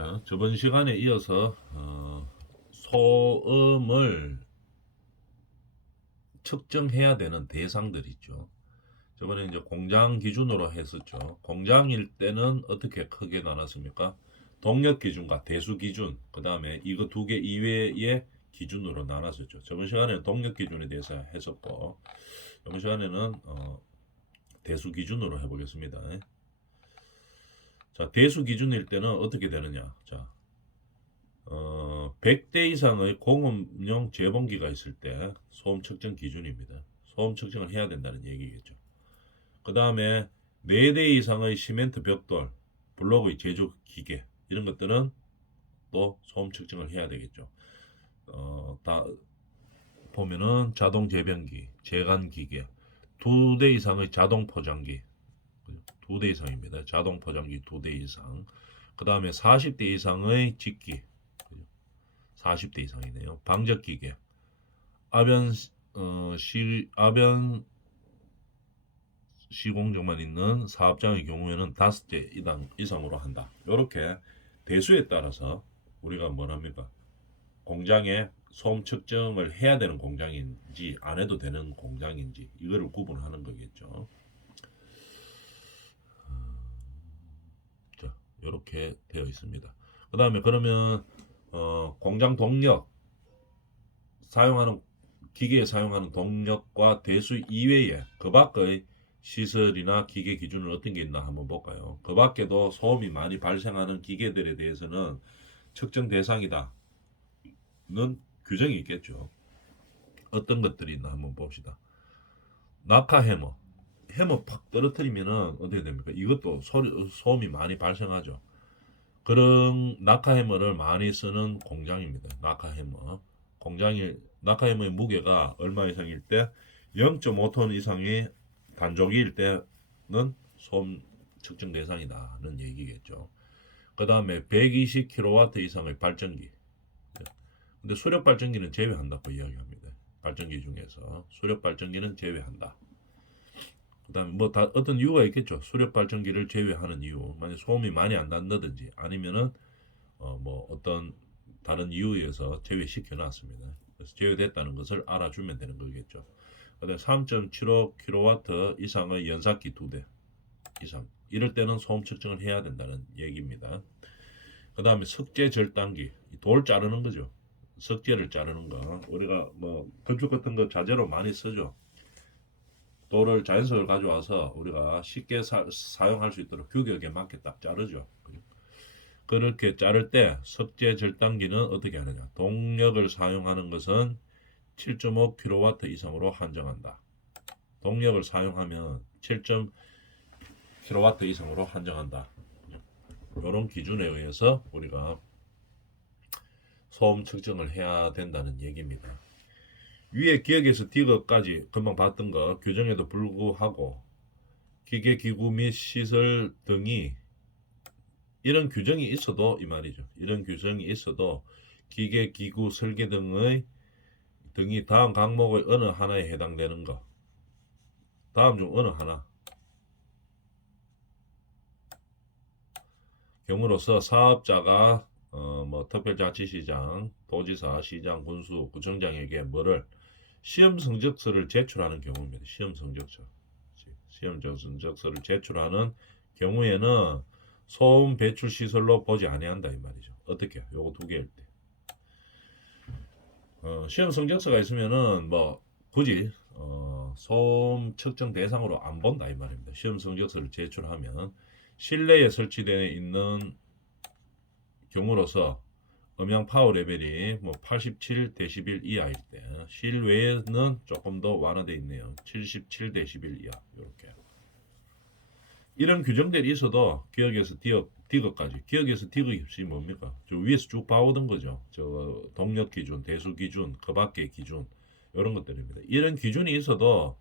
자, 저번 시간에 이어서 소음을 측정해야 되는 대상들 있죠. 저번에 이제 공장 기준으로 했었죠. 공장일 때는 어떻게 크게 나눴습니까? 동력 기준과 대수 기준, 그 다음에 이거 두 개 이외의 기준으로 나눴었죠. 저번 시간에는 동력 기준에 대해서 했었고, 이번 시간에는 대수 기준으로 해보겠습니다. 자, 대수 기준일 때는 어떻게 되느냐? 자, 100대 이상의 공업용 재봉기가 있을 때 소음 측정 기준입니다. 소음 측정을 해야 된다는 얘기겠죠. 그 다음에 4대 이상의 시멘트 벽돌, 블록의 제조 기계 이런 것들은 또 소음 측정을 해야 되겠죠. 다 보면은 자동 재변기, 제간 기계, 2대 이상의 자동 포장기, 2대 이상입니다. 자동 포장기 2대 이상. 그 다음에 40대 이상의 직기, 40대 이상이네요. 방적기계, 아변 아변 시공정만 있는 사업장의 경우에는 5대 이상으로 한다. 이렇게 대수에 따라서 우리가 뭐랍니까? 공장에 소음 측정을 해야 되는 공장인지 안 해도 되는 공장인지 이거를 구분하는 거겠죠. 자, 이렇게 되어 있습니다. 그 다음에 그러면 공장 동력 사용하는 기계에 사용하는 동력과 대수 이외에 그 밖의 시설이나 기계 기준은 어떤 게 있나 한번 볼까요? 그 밖에도 소음이 많이 발생하는 기계들에 대해서는 측정 대상이다는 규정이 있겠죠. 어떤 것들이 있나 한번 봅시다. 낙하 해머 팍 떨어뜨리면은 어떻게 됩니까? 이것도 소음이 많이 발생하죠. 그런 낙하 해머를 많이 쓰는 공장입니다. 낙하 해머. 낙하 해머의 무게가 얼마 이상일 때 0.5톤 이상의 단조기일 때는 소음 측정 대상이다는 얘기겠죠. 그 다음에 120kW 이상의 발전기. 근데 수력 발전기는 제외한다고 이야기합니다. 발전기 중에서 수력 발전기는 제외한다. 그 다음에 뭐 다 어떤 이유가 있겠죠. 수력 발전기를 제외하는 이유. 만약 소음이 많이 안 난다든지 아니면은 뭐 어떤 다른 이유에 의해서 제외시켜 놨습니다. 그래서 제외됐다는 것을 알아주면 되는 거겠죠. 그다음에 3.75kW 이상의 연삭기 2대 이상. 이럴 때는 소음 측정을 해야 된다는 얘기입니다. 그 다음에 석재 절단기, 돌 자르는 거죠. 석재를 자르는 거. 우리가 뭐 건축 같은 거 자재로 많이 쓰죠. 돌을 자연석을 가져와서 우리가 쉽게 사용할 수 있도록 규격에 맞게 딱 자르죠. 그렇게 자를 때 석재 절단기는 어떻게 하느냐? 동력을 사용하는 것은 7.5kW 이상으로 한정한다. 동력을 사용하면 7.0kW 이상으로 한정한다. 이런 기준에 의해서 우리가 소음 측정을 해야 된다는 얘기입니다. 위에 기역에서 디귿까지 금방 봤던 거 규정에도 불구하고 기계 기구 및 시설 등이 이런 규정이 있어도 이 말이죠. 이런 규정이 있어도 기계 기구 설계 등이 다음 항목의 어느 하나에 해당되는 거. 다음 중 어느 하나. 경우로서 사업자가 뭐 특별자치시장, 도지사, 시장, 군수, 구청장에게 뭐를 시험 성적서를 제출하는 경우입니다. 시험 성적서를 제출하는 경우에는 소음 배출 시설로 보지 아니한다 이 말이죠. 어떻게? 요거 두 개일 때. 시험 성적서가 있으면은 뭐 굳이 소음 측정 대상으로 안 본다 이 말입니다. 시험 성적서를 제출하면 실내에 설치되어 있는 경우로서 음향 파워 레벨이 뭐 87dB 이하일 때 실외에는 조금 더 완화되어 있네요. 77dB 이하 이렇게. 이런 규정들이 있어도 기역에서 디귿까지. 기역에서 디귿이 뭡니까? 저 위에서 쭉 봐오던 거죠. 저 동력 기준, 대수 기준, 그 밖의 기준 이런 것들입니다. 이런 기준이 있어도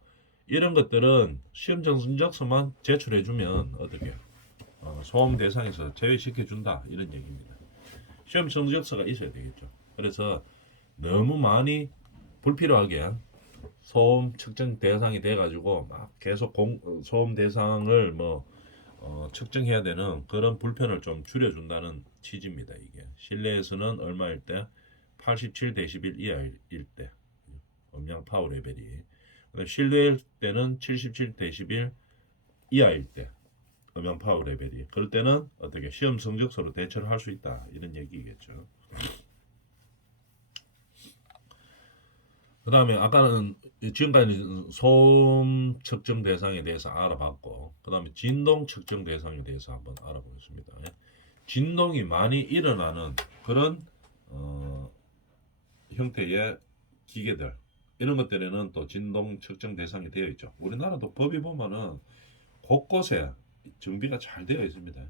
이런 것들은 시험 성적서만 제출해주면 어떻게 소음 대상에서 제외시켜준다 이런 얘기입니다. 시험 성적서가 있어야 되겠죠. 그래서 너무 많이 불필요하게 소음 측정 대상이 돼가지고 막 계속 소음 대상을 뭐 측정해야 되는 그런 불편을 좀 줄여준다는 취지입니다. 이게 실내에서는 얼마일 때 87데시벨 이하일 때 음량 파워 레벨이 실외 때는 77데시벨 이하일 때 음향 파워 레벨이 그럴 때는 어떻게 시험 성적서로 대처를 할 수 있다 이런 얘기겠죠. 그 다음에 아까는 지금까지 소음 측정 대상에 대해서 알아봤고 그 다음에 진동 측정 대상에 대해서 한번 알아보겠습니다. 진동이 많이 일어나는 그런 형태의 기계들 이런 것들에는 또 진동 측정 대상이 되어 있죠. 우리나라도 법이 보면은 곳곳에 정비가 잘 되어 있습니다.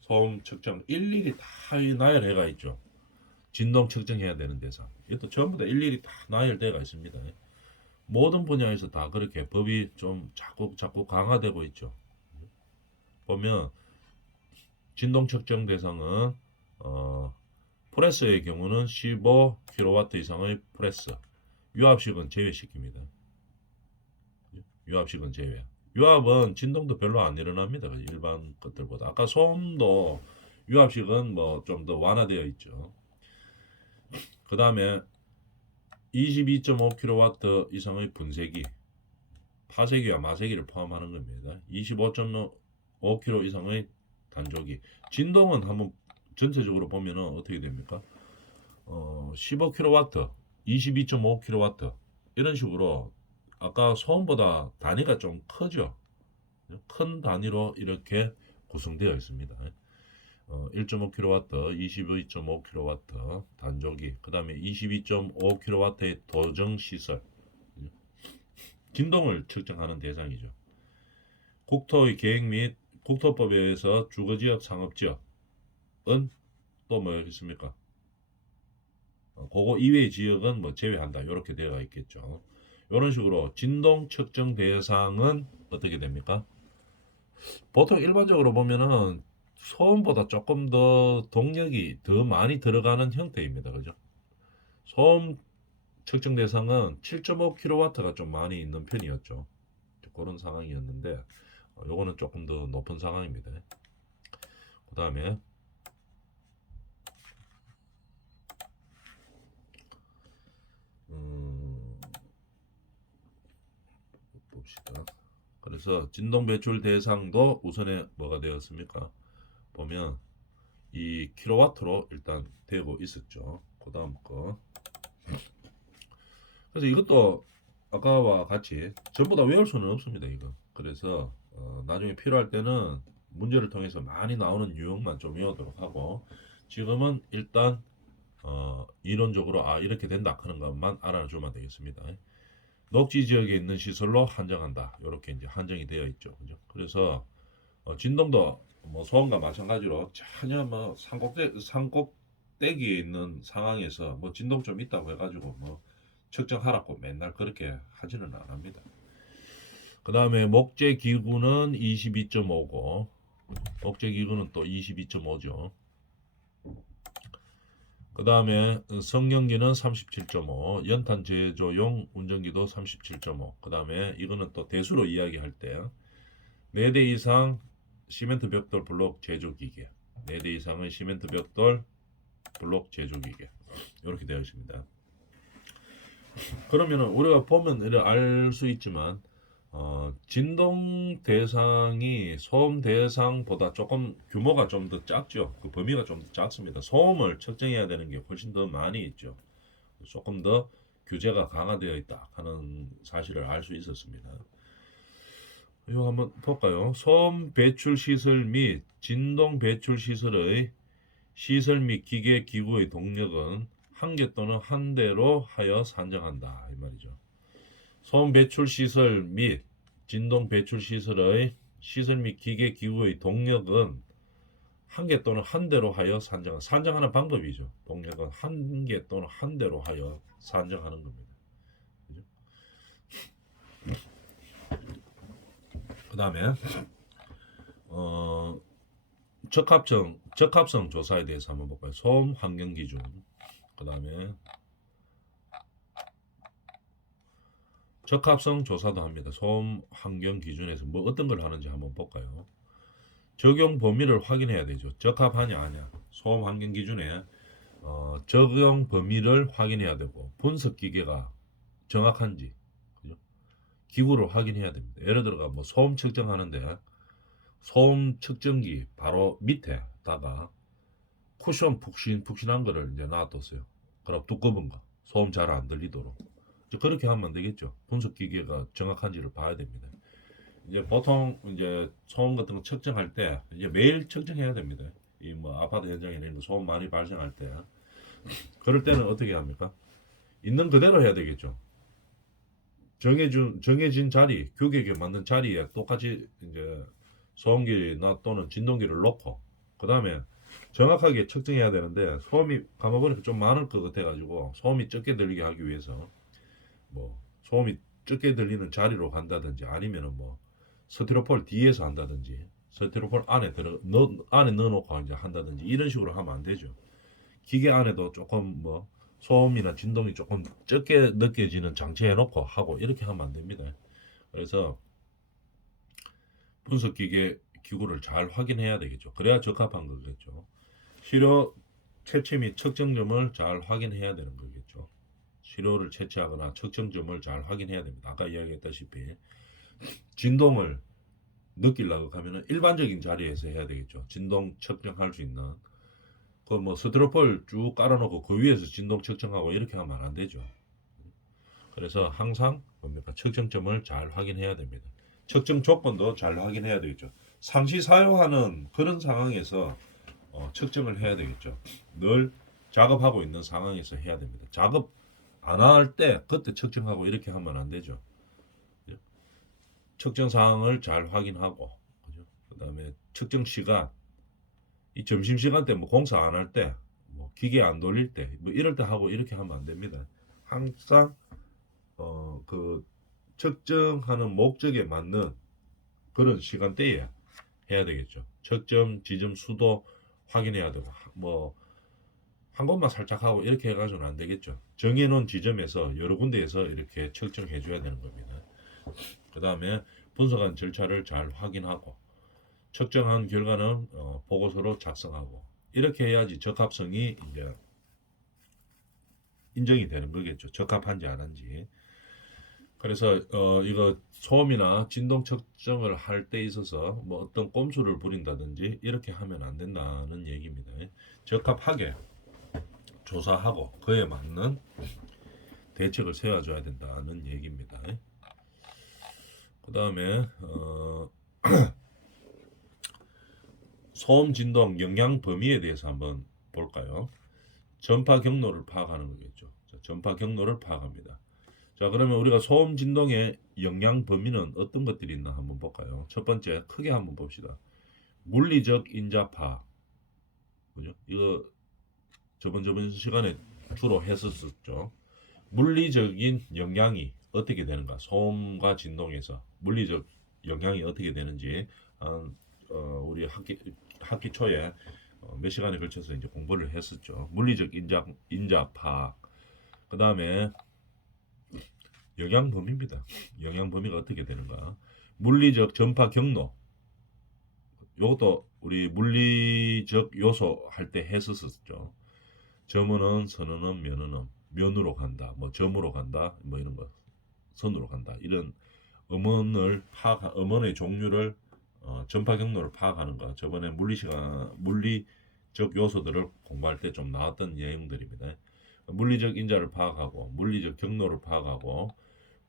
소음 측정 일일이 다 나열해가 있죠. 진동 측정해야 되는 대상. 이것도 전부 다 일일이 다 나열되어 있습니다. 모든 분야에서 다 그렇게 법이 좀 자꾸 강화되고 있죠. 보면 진동 측정 대상은 프레스의 경우는 15kW 이상의 프레스, 유압식은 제외시킵니다. 유압식은 제외. 유압은 진동도 별로 안 일어납니다. 일반 것들보다. 아까 소음도 유압식은 뭐 좀 더 완화되어 있죠. 그 다음에 22.5kW 이상의 분쇄기, 파쇄기와 마쇄기를 포함하는 겁니다. 25.5kW 이상의 단조기. 진동은 한번 전체적으로 보면은 어떻게 됩니까? 15kW, 22.5kW 이런 식으로 아까 소음보다 단위가 좀 크죠. 큰 단위로 이렇게 구성되어 있습니다. 1.5kW, 22.5kW 단조기, 그 다음에 22.5kW의 도정 시설, 진동을 측정하는 대상이죠. 국토의 계획 및 국토법에 의해서 주거지역, 상업지역은 또 뭐겠습니까? 그거 이외의 지역은 뭐 제외한다. 이렇게 되어 있겠죠. 이런 식으로 진동 측정 대상은 어떻게 됩니까? 보통 일반적으로 보면은 소음보다 조금 더 동력이 더 많이 들어가는 형태입니다. 그죠? 소음 측정 대상은 7.5kW가 좀 많이 있는 편이었죠. 그런 상황이었는데 요거는 조금 더 높은 상황입니다. 그 다음에 봅시다. 그래서 진동 배출 대상도 우선에 뭐가 되었습니까? 보면 이 킬로와트로 일단 되고 있었죠. 그 다음 거. 그래서 이것도 아까와 같이 전부 다 외울 수는 없습니다. 이거. 그래서 나중에 필요할 때는 문제를 통해서 많이 나오는 유형만 좀 외우도록 하고 지금은 일단 이론적으로 이렇게 된다 하는 것만 알아주면 되겠습니다. 녹지 지역에 있는 시설로 한정한다. 이렇게 이제 한정이 되어 있죠. 그죠? 그래서 진동도 뭐 소음과 마찬가지로 전혀 뭐 산꼭대기에 있는 상황에서 뭐 진동 좀 있다고 해가지고 뭐 측정하라고 맨날 그렇게 하지는 않습니다. 그 다음에 목재 기구는 22.5고 목재 기구는 또 22.5죠. 그 다음에 성경기는 37.5, 연탄 제조용 운전기도 37.5. 그 다음에 이거는 또 대수로 이야기할 때 4대 이상 시멘트 벽돌 블록 제조 기계, 4대 이상의 시멘트 벽돌 블록 제조 기계 이렇게 되어 있습니다. 그러면 우리가 보면 알 수 있지만 진동 대상이 소음 대상보다 조금 규모가 좀 더 작죠. 그 범위가 좀 더 작습니다. 소음을 측정해야 되는 게 훨씬 더 많이 있죠. 조금 더 규제가 강화되어 있다 하는 사실을 알 수 있었습니다. 이거 한번 볼까요? 소음 배출 시설 및 진동 배출 시설의 시설 및 기계 기구의 동력은 한 개 또는 한 대로 하여 산정한다 이 말이죠. 소음 배출 시설 및 진동 배출 시설의 시설 및 기계 기구의 동력은 한 개 또는 한 대로 하여 산정하는 방법이죠. 동력은 한 개 또는 한 대로 하여 산정하는 겁니다. 그죠? 그 다음에 적합성 조사에 대해서 한번 볼까요? 소음 환경 기준. 그 다음에 적합성 조사도 합니다. 소음 환경 기준에서 뭐 어떤 걸 하는지 한번 볼까요? 적용 범위를 확인해야 되죠. 적합하냐 아니야. 소음 환경 기준에 적용 범위를 확인해야 되고 분석 기계가 정확한지 그죠? 기구를 확인해야 됩니다. 예를 들어가 뭐 소음 측정하는데 소음 측정기 바로 밑에다가 쿠션 푹신푹신한 거를 이제 놔뒀어요. 그럼 두꺼운 거 소음 잘 안 들리도록 이제 그렇게 하면 안 되겠죠. 분석 기계가 정확한지를 봐야 됩니다. 이제 보통 이제 소음 같은 거 측정할 때 이제 매일 측정해야 됩니다. 이 뭐 아파트 현장에 있는 소음 많이 발생할 때 그럴 때는 어떻게 합니까? 있는 그대로 해야 되겠죠. 정해진 자리, 규격에 맞는 자리에 똑같이 이제 소음기나 또는 진동기를 놓고 그 다음에 정확하게 측정해야 되는데 소음이 감아보니까 좀 많을 것 같아가지고 소음이 적게 들리게 하기 위해서 뭐 소음이 적게 들리는 자리로 간다든지 아니면은 뭐 스티로폴 뒤에서 한다든지 스티로폴 안에 넣어놓고 이제 한다든지 이런 식으로 하면 안 되죠. 기계 안에도 조금 뭐 소음이나 진동이 조금 적게 느껴지는 장치 해놓고 하고 이렇게 하면 안 됩니다. 그래서 분석 기계 기구를 잘 확인해야 되겠죠. 그래야 적합한 거겠죠. 시료 채취 및 측정점을 잘 확인해야 되는 거겠죠. 시료를 채취하거나 측정점을 잘 확인해야 됩니다. 아까 이야기했다시피 진동을 느끼려고 하면은 일반적인 자리에서 해야 되겠죠. 진동 측정할 수 있는 그 뭐 스티로폴 쭉 깔아놓고 그 위에서 진동 측정하고 이렇게 하면 안 되죠. 그래서 항상 뭡니까 측정점을 잘 확인해야 됩니다. 측정 조건도 잘 확인해야 되겠죠. 상시 사용하는 그런 상황에서 측정을 해야 되겠죠. 늘 작업하고 있는 상황에서 해야 됩니다. 작업 안 할 때 그때 측정하고 이렇게 하면 안 되죠. 측정 사항을 잘 확인하고 그다음에 측정 시간 이 점심 시간 때 뭐 공사 안 할 때 뭐 기계 안 돌릴 때 뭐 이럴 때 하고 이렇게 하면 안 됩니다. 항상 그 측정하는 목적에 맞는 그런 시간대에 해야 되겠죠. 측정 지점 수도 확인해야 되고 뭐 한 곳만 살짝 하고 이렇게 해가지고는 안 되겠죠. 정해놓은 지점에서 여러 군데에서 이렇게 측정해 줘야 되는 겁니다. 그 다음에 분석한 절차를 잘 확인하고 측정한 결과는 보고서로 작성하고 이렇게 해야지 적합성이 이제 인정이 되는 거겠죠. 적합한지 안 한지. 그래서 이거 소음이나 진동 측정을 할 때 있어서 뭐 어떤 꼼수를 부린다든지 이렇게 하면 안 된다는 얘기입니다. 적합하게 조사하고 그에 맞는 대책을 세워줘야 된다는 얘기입니다. 그 다음에 소음 진동 영향 범위에 대해서 한번 볼까요? 전파 경로를 파악하는 거겠죠. 자, 전파 경로를 파악합니다. 자, 그러면 우리가 소음 진동의 영향 범위는 어떤 것들이 있나 한번 볼까요? 첫 번째 크게 한번 봅시다. 물리적 인자 파악. 그죠? 이거 저번 시간에 주로 했었죠. 물리적인 영향이 어떻게 되는가? 소음과 진동에서 물리적 영향이 어떻게 되는지 우리 학기 초에 몇 시간에 걸쳐서 이제 공부를 했었죠. 물리적 인자 파악. 그 다음에 영향 범위입니다. 영향 범위가 어떻게 되는가? 물리적 전파 경로. 이것도 우리 물리적 요소 할 때 했었었죠. 점은음, 선언음, 면언음, 면으로 간다, 뭐 점으로 간다, 뭐 이런 거, 선으로 간다. 이런 음원의 종류를 전파 경로를 파악하는 거. 저번에 물리적 요소들을 공부할 때 좀 나왔던 내용들입니다. 물리적 인자를 파악하고 물리적 경로를 파악하고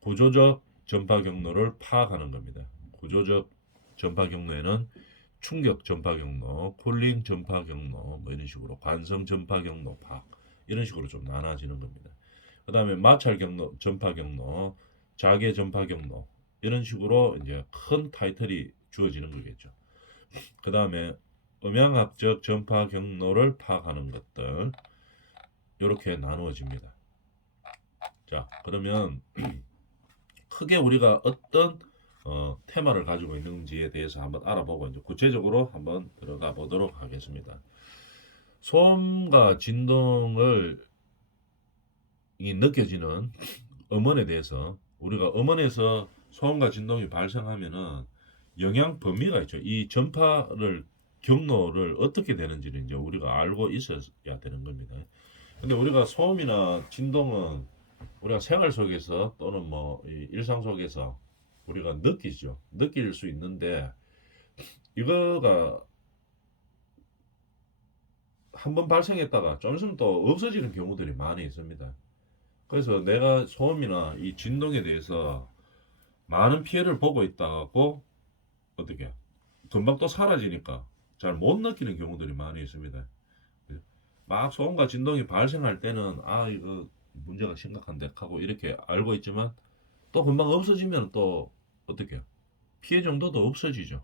구조적 전파 경로를 파악하는 겁니다. 구조적 전파 경로에는 충격 전파 경로, 쿨링 전파 경로, 뭐 이런 식으로 관성 전파 경로 파악 이런 식으로 좀 나눠지는 겁니다. 그 다음에 마찰 경로, 전파 경로, 자개 전파 경로 이런 식으로 이제 큰 타이틀이 주어지는 거겠죠. 그 다음에 음향학적 전파 경로를 파악하는 것들 이렇게 나누어집니다. 자, 그러면 크게 우리가 어떤 테마를 가지고 있는지에 대해서 한번 알아보고 이제 구체적으로 한번 들어가 보도록 하겠습니다. 소음과 진동을 느껴지는 음원에 대해서 우리가 음원에서 소음과 진동이 발생하면은 영향 범위가 있죠. 이 전파를 경로를 어떻게 되는지를 이제 우리가 알고 있어야 되는 겁니다. 근데 우리가 소음이나 진동은 우리가 생활 속에서 또는 뭐 일상 속에서 우리가 느끼죠. 느낄 수 있는데 이거가 한번 발생했다가 좀 있으면 또 없어지는 경우들이 많이 있습니다. 그래서 내가 소음이나 이 진동에 대해서 많은 피해를 보고 있다고 어떻게 금방 또 사라지니까 잘 못 느끼는 경우들이 많이 있습니다. 막 소음과 진동이 발생할 때는 아 이거 문제가 심각한데 하고 이렇게 알고 있지만 또 금방 없어지면 또 어떻게 피해 정도도 없어지죠.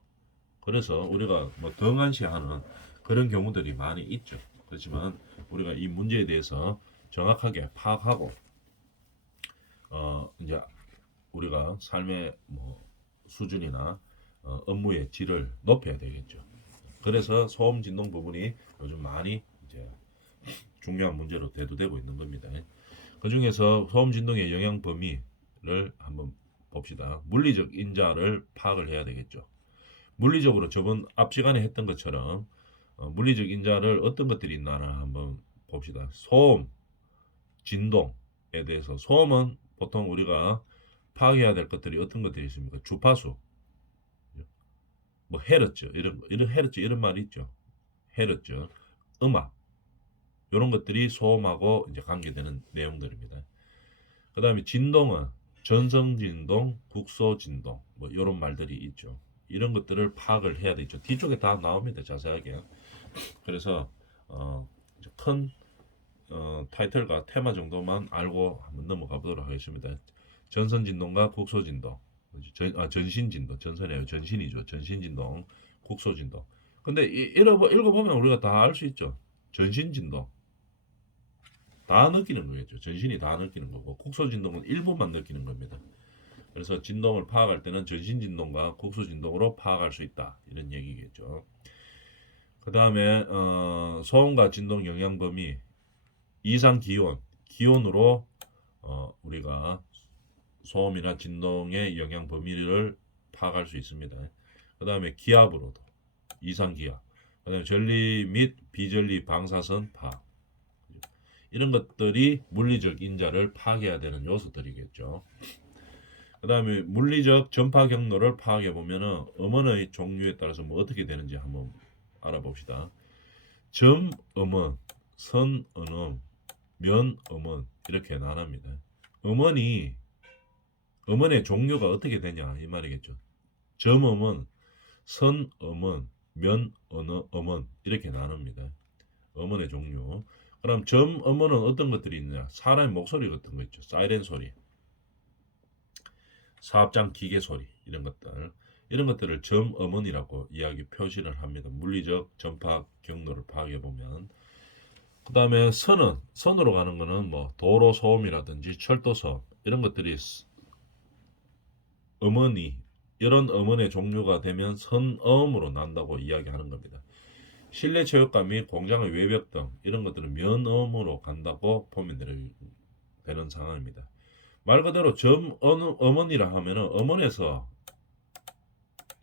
그래서 우리가 뭐 등한시하는 그런 경우들이 많이 있죠. 그렇지만 우리가 이 문제에 대해서 정확하게 파악하고 이제 우리가 삶의 뭐 수준이나 업무의 질을 높여야 되겠죠. 그래서 소음 진동 부분이 요즘 많이 이제 중요한 문제로 대두되고 있는 겁니다. 그 중에서 소음 진동의 영향 범위를 한번 봅시다. 물리적 인자를 파악을 해야 되겠죠. 물리적으로 저번 앞 시간에 했던 것처럼 물리적 인자를 어떤 것들이 있나를 한번 봅시다. 소음, 진동에 대해서 소음은 보통 우리가 파악해야 될 것들이 어떤 것들이 있습니까? 주파수, 뭐 헤르츠 이런 헤르츠 이런 말이 있죠. 헤르츠, 음악 이런 것들이 소음하고 이제 관계되는 내용들입니다. 그다음에 진동은 전성 진동, 국소 진동 뭐 이런 말들이 있죠. 이런 것들을 파악을 해야 되죠. 뒤쪽에 다 나옵니다. 자세하게. 그래서 큰 타이틀과 테마 정도만 알고 한번 넘어가 보도록 하겠습니다. 전선 진동과 국소 진동, 전신 진동, 전선이에요. 전신이죠. 전신 진동, 국소 진동. 근데 읽어보면 우리가 다 알 수 있죠. 전신 진동 다 느끼는 거겠죠. 전신이 다 느끼는 거고 국소 진동은 일부만 느끼는 겁니다. 그래서 진동을 파악할 때는 전신 진동과 국소 진동으로 파악할 수 있다 이런 얘기겠죠. 그 다음에 소음과 진동 영향 범위 이상 기온으로 우리가 소음이나 진동의 영향 범위를 파악할 수 있습니다. 그 다음에 기압으로도 이상 기압, 그 다음에 전리 및 비전리 방사선 파악 이런 것들이 물리적 인자를 파악해야 되는 요소들이겠죠. 그 다음에 물리적 전파 경로를 파악해 보면은 음원의 종류에 따라서 뭐 어떻게 되는지 한번 알아봅시다. 점음원, 선음원, 면음원 이렇게 나눕니다. 음원의 종류가 어떻게 되냐 이 말이겠죠. 점음원, 선음원, 면음원 이렇게 나눕니다. 음원의 종류. 그럼 점음원은 어떤 것들이 있느냐? 사람의 목소리 같은 거 있죠. 사이렌 소리, 사업장 기계 소리 이런 것들을 점음원이라고 이야기 표시를 합니다. 물리적 전파 경로를 파악해 보면 그 다음에 선으로 가는 거는 뭐 도로 소음이라든지 철도 소음 이런 것들이 음원이 이런 음원의 종류가 되면 선음으로 난다고 이야기하는 겁니다. 실내 체육관 및 공장의 외벽 등 이런 것들은 면음으로 간다고 보면 되는 상황입니다. 말 그대로 점음원이라 하면은 음원에서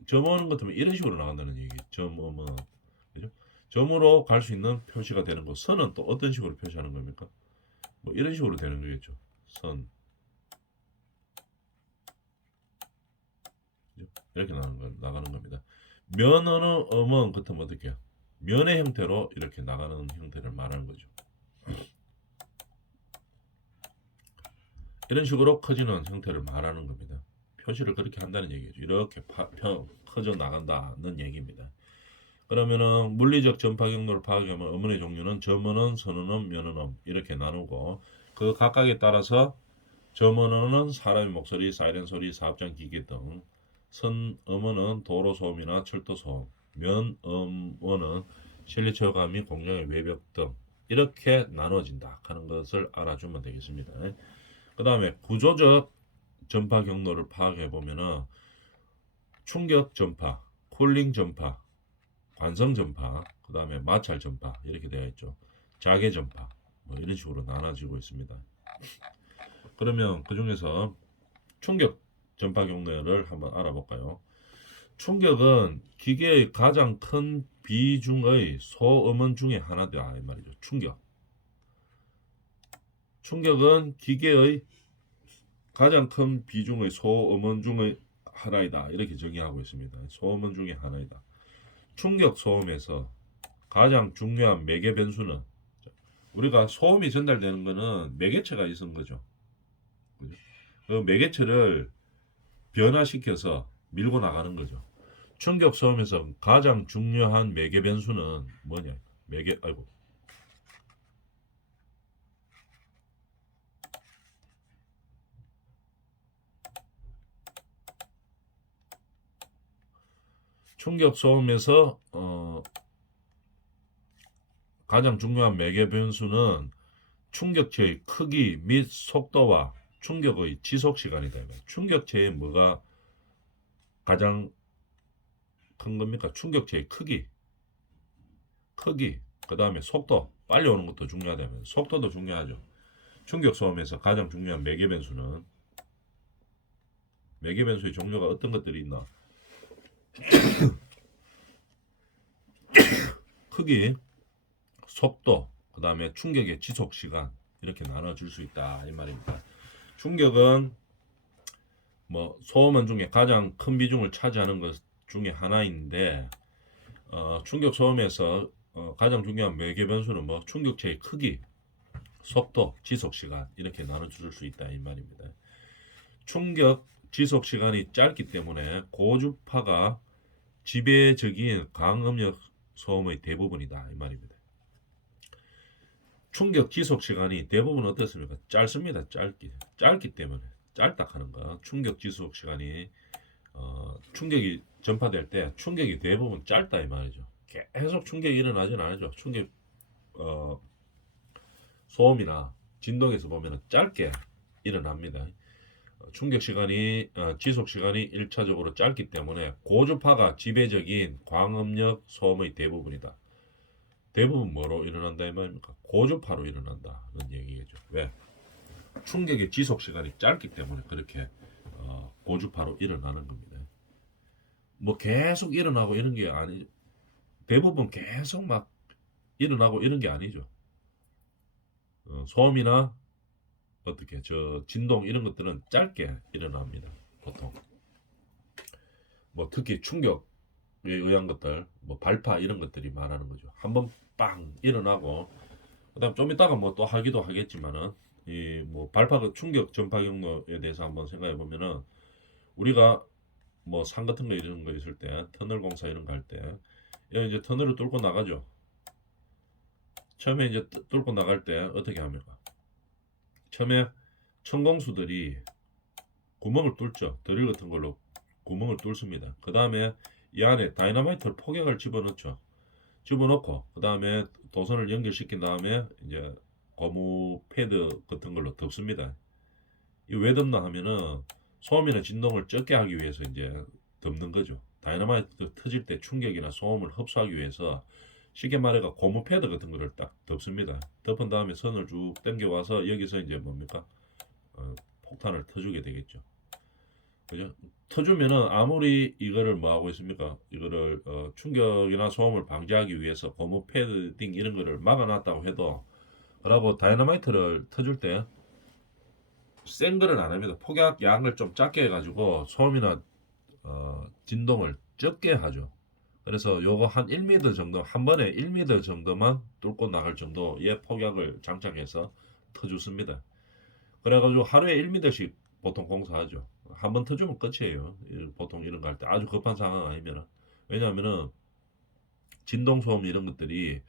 점오는 같으면 이런 식으로 나간다는 얘기. 점음원 그죠? 점으로 갈 수 있는 표시가 되는 거. 선은 또 어떤 식으로 표시하는 겁니까? 뭐 이런 식으로 되는 거겠죠. 선 그죠? 이렇게 나가는 겁니다. 면어는 음원 같으면 어떻게 해요? 면의 형태로 이렇게 나가는 형태를 말하는 거죠. 이런 식으로 커지는 형태를 말하는 겁니다. 표시를 그렇게 한다는 얘기죠. 이렇게 커져 나간다는 얘기입니다. 그러면은 물리적 전파 경로를 파악하면 음원의 종류는 점언음, 선언음, 면언음 이렇게 나누고 그 각각에 따라서 점언음은 사람의 목소리, 사이렌 소리, 사업장 기계 등 선음원은 도로 소음이나 철도 소음, 면음원은 실내 체육관 및 공장의 외벽 등 이렇게 나눠진다 하는 것을 알아주면 되겠습니다. 그 다음에 구조적 전파 경로를 파악해 보면은 충격 전파, 쿨링 전파, 관성 전파, 그 다음에 마찰 전파 이렇게 되어 있죠. 자개 전파 뭐 이런 식으로 나눠지고 있습니다. 그러면 그 중에서 충격 전파 경로를 한번 알아볼까요? 충격은 기계의 가장 큰 비중의 소음원 중에 하나다 이 말이죠. 충격은 기계의 가장 큰 비중의 소음원 중의 하나이다. 이렇게 정의하고 있습니다. 소음원 중에 하나이다. 충격 소음에서 가장 중요한 매개 변수는 우리가 소음이 전달되는 것은 매개체가 있는 거죠. 그죠? 그 매개체를 변화시켜서 밀고 나가는 거죠. 충격 소음에서 가장 중요한 매개 변수는 뭐냐? 충격 소음에서 가장 중요한 매개 변수는 충격체의 크기 및 속도와 충격의 지속 시간이다. 충격체의 뭐가 가장 큰 겁니까? 충격체의 크기, 그 다음에 속도, 빨리 오는 것도 중요하다면 속도도 중요하죠. 충격 소음에서 가장 중요한 매개 변수는 매개 변수의 종류가 어떤 것들이 있나? 크기, 속도, 그 다음에 충격의 지속 시간 이렇게 나눠줄 수 있다 이 말입니다. 충격은 뭐 소음원 중에 가장 큰 비중을 차지하는 것 중에 하나인데 충격 소음에서 가장 중요한 매개 변수는 뭐 충격체의 크기, 속도, 지속 시간 이렇게 나눠줄 수 있다 이 말입니다. 충격 지속 시간이 짧기 때문에 고주파가 지배적인 강음역 소음의 대부분이다 이 말입니다. 충격 지속 시간이 대부분 어떻습니까? 짧습니다. 짧기 때문에 짧다 하는 거. 충격 지속 시간이 충격이 전파될 때 충격이 대부분 짧다 이 말이죠. 계속 충격이 일어나진 않죠. 충격 소음이나 진동에서 보면 짧게 일어납니다. 충격 시간이 지속 시간이 1차적으로 짧기 때문에 고주파가 지배적인 광음역 소음의 대부분이다. 대부분 뭐로 일어난다 이 말입니까? 고주파로 일어난다는 얘기겠죠. 왜? 충격의 지속 시간이 짧기 때문에 그렇게 고주파로 일어나는 겁니다. 뭐 계속 일어나고 이런 게 아니, 대부분 계속 막 일어나고 이런 게 아니죠. 소음이나 어떻게 진동 이런 것들은 짧게 일어납니다. 보통 뭐 특히 충격에 의한 것들, 뭐 발파 이런 것들이 말하는 거죠. 한번 빵 일어나고 그다음 좀 이따가 뭐 또 하기도 하겠지만은 이 뭐 발파 충격 전파 경로에 대해서 한번 생각해 보면은 우리가 뭐 산 같은 거 이런 거 있을 때 터널 공사 이런 거 할 때 이제 터널을 뚫고 나가죠. 처음에 이제 뚫고 나갈 때 어떻게 합니까? 처음에 천공수들이 구멍을 뚫죠. 드릴 같은 걸로 구멍을 뚫습니다. 그 다음에 이 안에 다이너마이트를 폭약을 집어넣죠. 집어넣고 그 다음에 도선을 연결시킨 다음에 이제 고무 패드 같은 걸로 덮습니다. 이 왜 덮나 하면은 소음이나 진동을 적게 하기 위해서 이제 덮는 거죠. 다이너마이트 터질 때 충격이나 소음을 흡수하기 위해서 쉽게 말해가 고무 패드 같은 거를 딱 덮습니다. 덮은 다음에 선을 쭉 당겨와서 여기서 이제 뭡니까? 폭탄을 터주게 되겠죠. 그죠? 터주면은 아무리 이거를 뭐 하고 있습니까? 이거를 충격이나 소음을 방지하기 위해서 고무 패딩 이런 거를 막아놨다고 해도 그러고 다이너마이트를 터줄 때 센 거는 안 합니다. 폭약 양을 좀 작게 해가지고 소음이나 진동을 적게 하죠. 그래서 요거 한 1m 정도 한 번에 1m 정도만 뚫고 나갈 정도의 폭약을 장착해서 터주습니다. 그래가지고 하루에 1m씩 보통 공사하죠. 한 번 터주면 끝이에요. 보통 이런 거 할 때 아주 급한 상황 아니면은 왜냐하면은 진동 소음 이런 것들이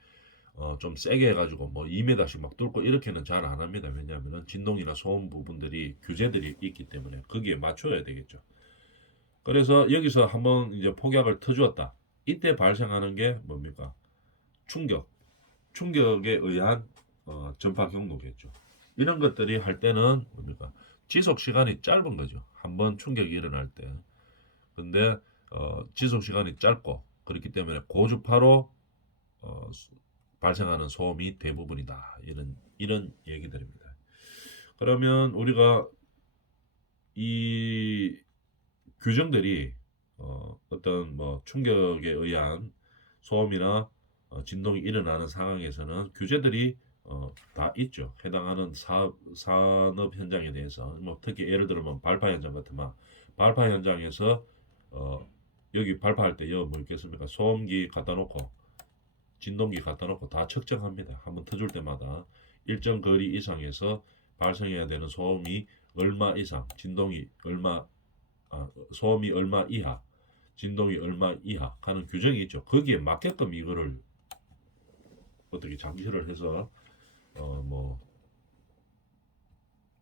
좀 세게 해가지고 뭐 2m씩 막 뚫고 이렇게는 잘 안 합니다. 왜냐하면은 진동이나 소음 부분들이 규제들이 있기 때문에 거기에 맞춰야 되겠죠. 그래서 여기서 한번 이제 폭약을 터주었다. 이때 발생하는 게 뭡니까? 충격에 의한 전파 경로겠죠. 이런 것들이 할 때는 뭡니까? 지속 시간이 짧은 거죠. 한번 충격이 일어날 때. 근데 지속 시간이 짧고 그렇기 때문에 고주파로 어, 발생하는 소음이 대부분이다. 이런 얘기들입니다. 그러면 우리가 이 규정들이 어떤 뭐 충격에 의한 소음이나 진동이 일어나는 상황에서는 규제들이 다 있죠. 해당하는 산업 현장에 대해서 뭐 특히 예를 들면 발파 현장 같으면 발파 현장에서 여기 발파할 때 여기 뭐 있겠습니까? 소음기 갖다 놓고 진동기 갖다 놓고 다 측정합니다. 한번 터줄 때마다 일정 거리 이상에서 발생해야 되는 소음이 얼마 이상, 진동이 얼마, 소음이 얼마 이하, 진동이 얼마 이하 하는 규정이 있죠. 거기에 맞게끔 이거를 어떻게 장치를 해서 뭐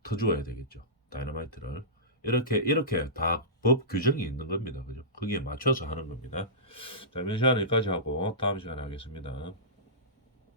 터주어야 되겠죠. 다이너마이트를 이렇게 다 법 규정이 있는 겁니다. 그죠? 거기에 맞춰서 하는 겁니다. 자, 이번 시간 여기까지 하고 다음 시간에 하겠습니다.